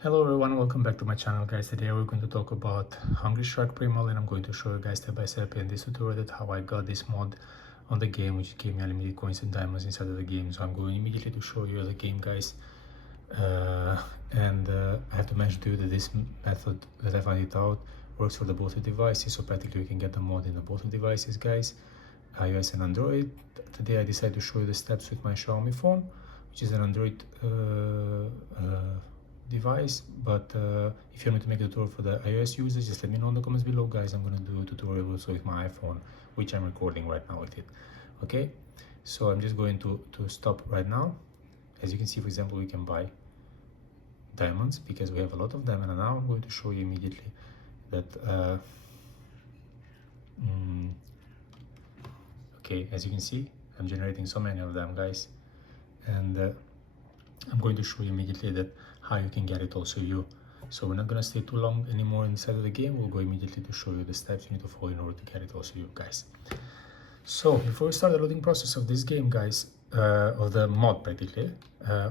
Hello everyone, welcome back to my channel guys. Today we're going to talk about Hungry Shark Primal, and I'm going to show you guys step by step in this tutorial that how I got this mod on the game, which gave me unlimited coins and diamonds inside of the game. So I'm going immediately to show you the game guys. I have to mention to you that this method that I found it out works for the both devices, so practically you can get the mod in the both devices guys, iOS and Android. Today I decided to show you the steps with my Xiaomi phone, which is an Android device, but if you want me to make a tutorial for the iOS users, just let me know in the comments below guys. I'm going to do a tutorial also with my iPhone, which I'm recording right now with it. Okay, so I'm just going to stop right now. As you can see, for example, we can buy diamonds because we have a lot of them, and now I'm going to show you immediately that okay, as you can see, I'm generating so many of them guys, and I'm going to show you immediately that how you can get it also you. So we're not going to stay too long anymore inside of the game. We'll go immediately to show you the steps you need to follow in order to get it also you guys. So before we start the loading process of this game guys, of the mod practically,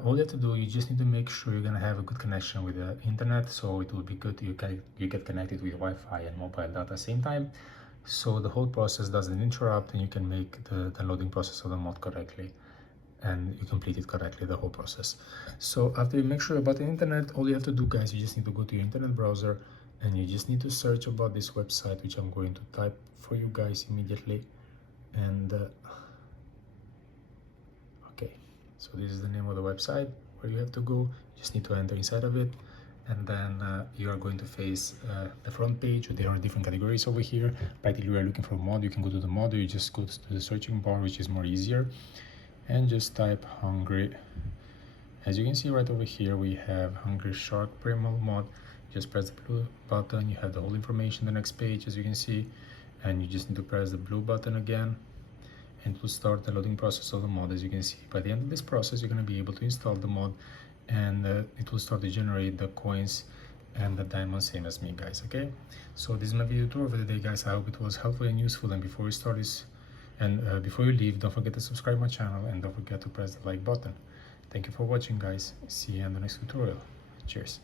all you have to do, you just need to make sure you're going to have a good connection with the internet. So it will be good you get connected with Wi-Fi and mobile data at the same time, so the whole process doesn't interrupt and you can make the loading process of the mod correctly and you complete it correctly, the whole process. So after you make sure about the internet, all you have to do guys, you just need to go to your internet browser and you just need to search about this website, which I'm going to type for you guys immediately. And okay, so this is the name of the website where you have to go. You just need to enter inside of it, and then you are going to face the front page. There are different categories over here. Practically we are looking for a mod. You can go to the mod, or you just go to the searching bar, which is more easier, and just type Hungry. As you can see right over here, we have Hungry Shark Primal mod. Just press the blue button, you have the whole information. The next page, as you can see, and you just need to press the blue button again, and it will start the loading process of the mod. As you can see, by the end of this process, you're going to be able to install the mod, and it will start to generate the coins and the diamonds, same as me guys. Okay, so this is my video tour for the day guys. I hope it was helpful and useful, and before we start this, and before you leave, don't forget to subscribe my channel and don't forget to press the like button. Thank you for watching guys. See you in the next tutorial. Cheers.